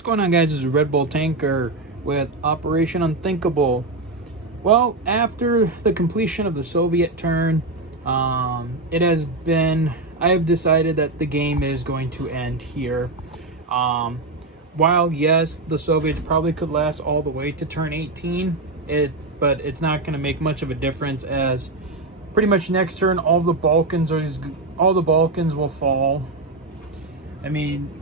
What's going on, guys? This is Red Bull Tanker with Operation Unthinkable. Well, after the completion of the Soviet turn, I have decided that the game is going to end here. While yes, the Soviets probably could last all the way to turn 18, but it's not going to make much of a difference, as pretty much next turn all the Balkans will fall. I mean,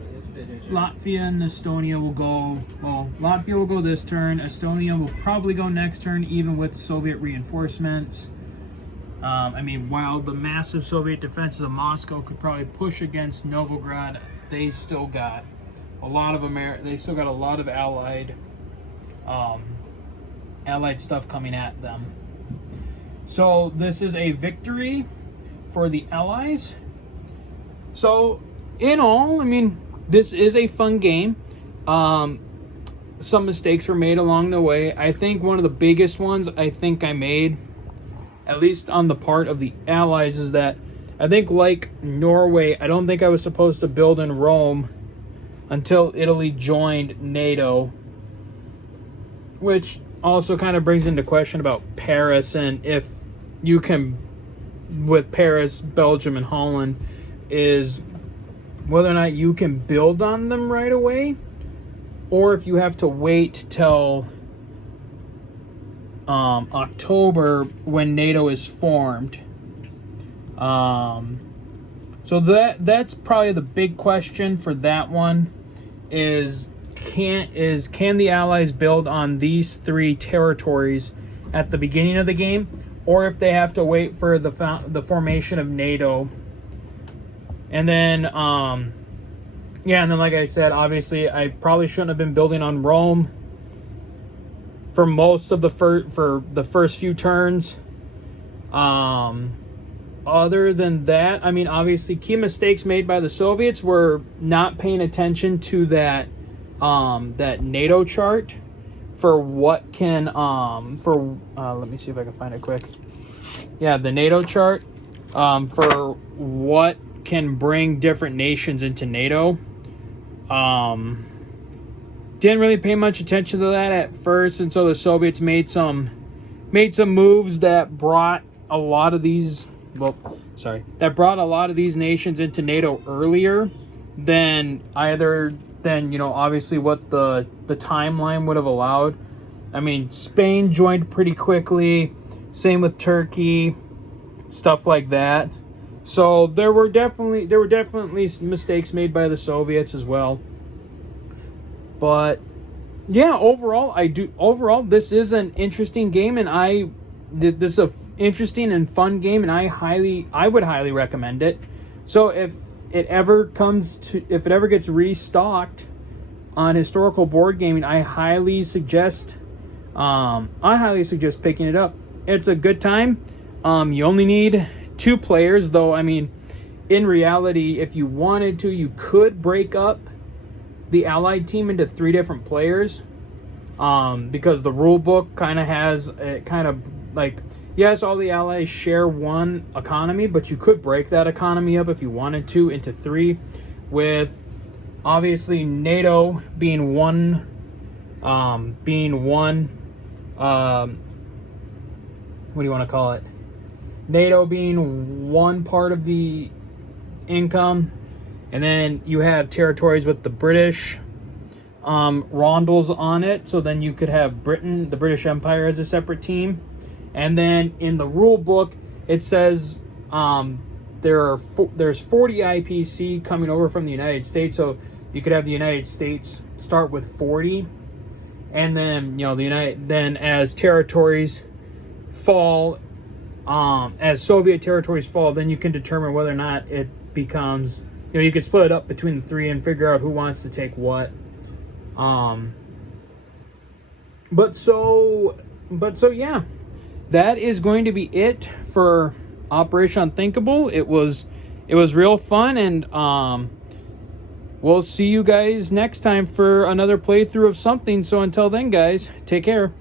Latvia and Estonia will go, well, Latvia will go this turn. Estonia will probably go next turn, even with Soviet reinforcements. I mean, while the massive Soviet defenses of Moscow could probably push against Novograd, they still got a lot of allied stuff coming at them. So this is a victory for the Allies. So in all, I mean, this is a fun game. Some mistakes were made along the way. I think one of the biggest ones I made, at least on the part of the Allies, is that I think, like Norway, I don't think I was supposed to build in Rome until Italy joined NATO, which also kind of brings into question about Paris, and if you can, with Paris, Belgium, and Holland, is whether or not you can build on them right away, or if you have to wait till October when NATO is formed. So that's probably the big question for that one. Can the Allies build on these three territories at the beginning of the game, or if they have to wait for the formation of NATO? And then, and then, like I said, obviously, I probably shouldn't have been building on Rome for most of the first few turns. Other than that, I mean, obviously, key mistakes made by the Soviets were not paying attention to that NATO chart for what can let me see if I can find it quick. Yeah, the NATO chart for what can bring different nations into NATO. Didn't really pay much attention to that at first, and so the Soviets made some moves that brought a lot of these nations into NATO earlier than obviously what the timeline would have allowed. I mean, Spain joined pretty quickly, same with Turkey, stuff like that. So there were definitely mistakes made by the Soviets as well. But yeah, overall this is an interesting game, and this is an interesting and fun game, and I would highly recommend it. So if it ever gets restocked on historical board gaming, I highly suggest picking it up. It's a good time. You only need 2 players, though. I mean, in reality, if you wanted to, you could break up the Allied team into 3 different players, because the rule book yes, all the Allies share one economy, but you could break that economy up if you wanted to into 3, with obviously NATO being one, what do you want to call it? NATO being one part of the income, and then you have territories with the British rondels on it, so then you could have the British Empire, as a separate team. And then in the rule book, it says there's 40 IPC coming over from the United States, so you could have the United States start with 40, and then as territories fall, as Soviet territories fall, then you can determine whether or not it becomes, you could split it up between the 3 and figure out who wants to take what. But so yeah, that is going to be it for Operation Unthinkable. It was real fun, and we'll see you guys next time for another playthrough of something. So until then, guys, take care.